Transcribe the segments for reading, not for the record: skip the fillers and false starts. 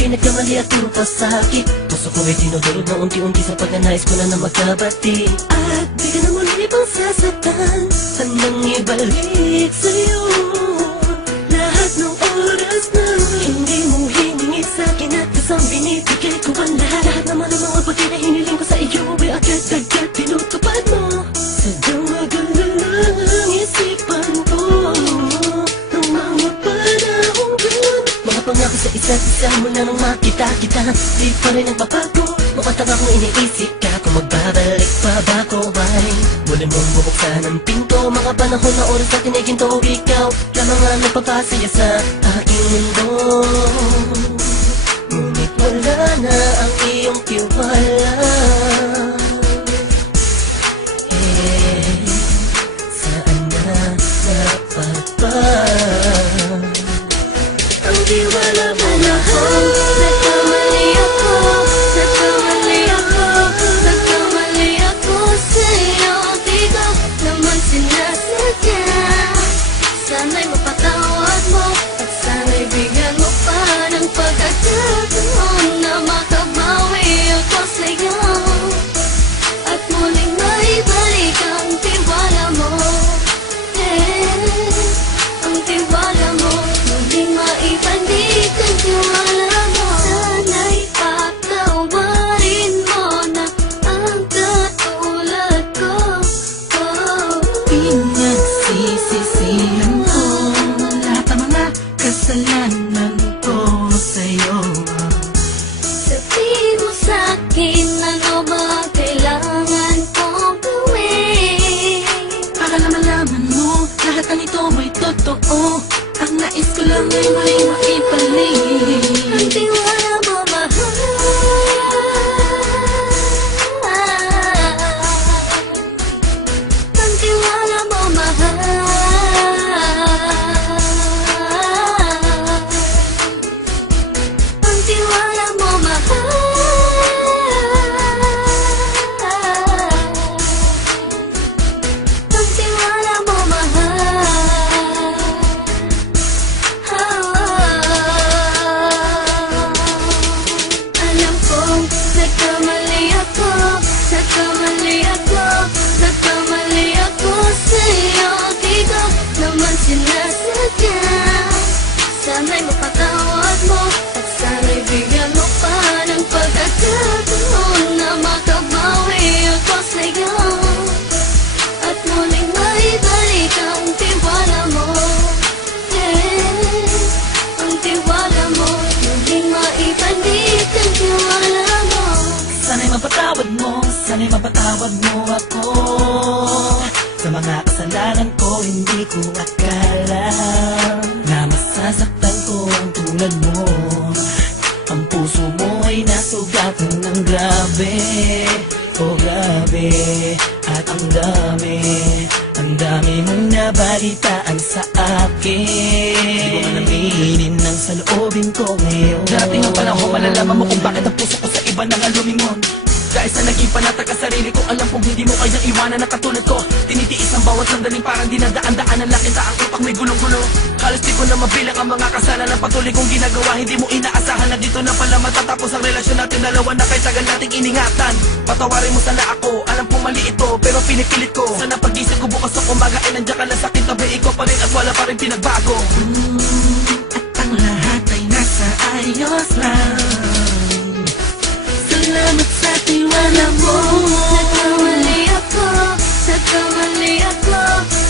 ika'y nagkamali at puro pasakit. Puso ko ay dinudurog na unti-unti sa pagnanais ko na magkabati. At di ka na muli pang sasaktan, handang ibalik sa'yo lahat ng oras na hindi mo hiningi sa'kin. At kasang binibigay ko ang lahat naman ng mga bagay na hiniling ko sa iyo ay agad-agad tinutupad mo. Sadyang maganda lang isipan ko ng mga panahong yun. Mga pangako sa isa't isa mula nang makita kita, di pa rin nagbabago. Makataka kung iniisip ka kung magbabalik pa ba ko ba'y muli mong bubuksan ang pinto. Mga panahon na oras natin ay ginto, ikaw lamang ang nagpapasaya sa aking mundo. Ngunit wala na ang iyong tiwala. Saan na dapat ba ang tiwala mo na Nagkamali ako, nagkamali ako, nagkamali ako sa'yo. Di ko naman sinasadya. Sana'y mapatawad mo at sana'y bigyan mo pa ng pagkakataon na makabawi ako sa'yo at muling maibalik ang tiwala mo. Ang tiwala mo, muling maibalik ang tiwala mo. Sana'y patawarin mo na ang katulad ko. Pinagsisisihan ko lahat ng mga kasalanan ko sa'yo. Sabihin mo sa'kin ano ba kailangan kong gawin Para na malaman mo lahat ng ito ay totoo. Ang nais ko lang ay may maibalik ang tiwala mo, mahal. Ang tiwala mo, mahal. Ang tiwala mo, mahal. Ang tiwala mo, mahal. Alam kong nagkamali ako, nagkamali ako, nagkamali ako sa'yo. Di ko naman sinasadya. Sana'y mapatawad mo at sana'y bigyan mo pa ng pagkakataon na makabawi ako sa'yo at muling maibalik ang tiwala mo. Ang tiwala mo, muling maibalik ang tiwala mo. Sana'y mapatawad mo ako sa mga kasalanan ko. Hindi ko akala na masasaktan ko ang tulad mo. Ang puso mo ay nasugatan ng grabe, oh grabe. At ang dami mong nabalitaan sa akin. Di ko man aminin ng saloobin ko ngayon. Darating ang panahon, malalaman mo kung bakit ang puso ko sa iba nang alumingon. Dahil sa naging panatag ka sarili ko, alam kong hindi mo kayang iwanan na katulad ko. Tinitiis ang bawat sandaling parang dinadaan-daan ang laking taang utak may gulong-gulo. Halos di ko na mabilang ang mga kasalanan na patuloy kong ginagawa. Hindi mo inaasahan na dito na pala matatapos ang relasyon natin dalawa na kahit tagal nating iningatan. Patawarin mo sana ako, alam kong mali ito pero pinipilit ko. Sana pag-isip ko bukas sa umaga ay nandiyan ka lang sa akin, tabi ko pa rin at wala pa rin pinagbago. At ang lahat ay nasa ayos lang. Salamat sa tiwala mo. Nagkamali ako, nagkamali ako,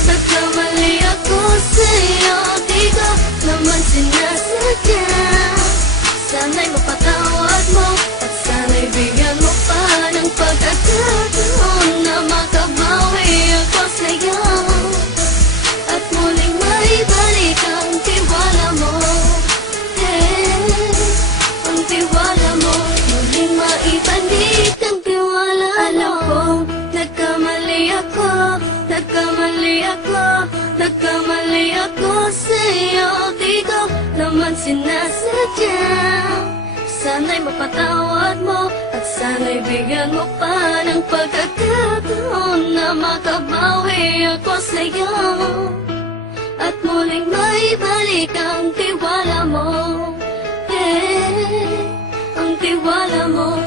nagkamali ako sa'yo. Di ko naman sinasadya. Sana'y mapatawad mo at sana'y bigyan mo pa ng pagkakataon na makabawi ako sa'yo at muling maibalik ang tiwala mo. Ang tiwala mo, muling maibalik ang tiwala. Alam kong nagkamali ako, nagkamali ako, nagkamali ako sa'yo. Di ko naman sinasadya. Sana'y mapatawad mo at sana'y bigyan mo pa ng pagkakataon na makabawi ako sa'yo at muling maibalik ang tiwala mo. tiwala mo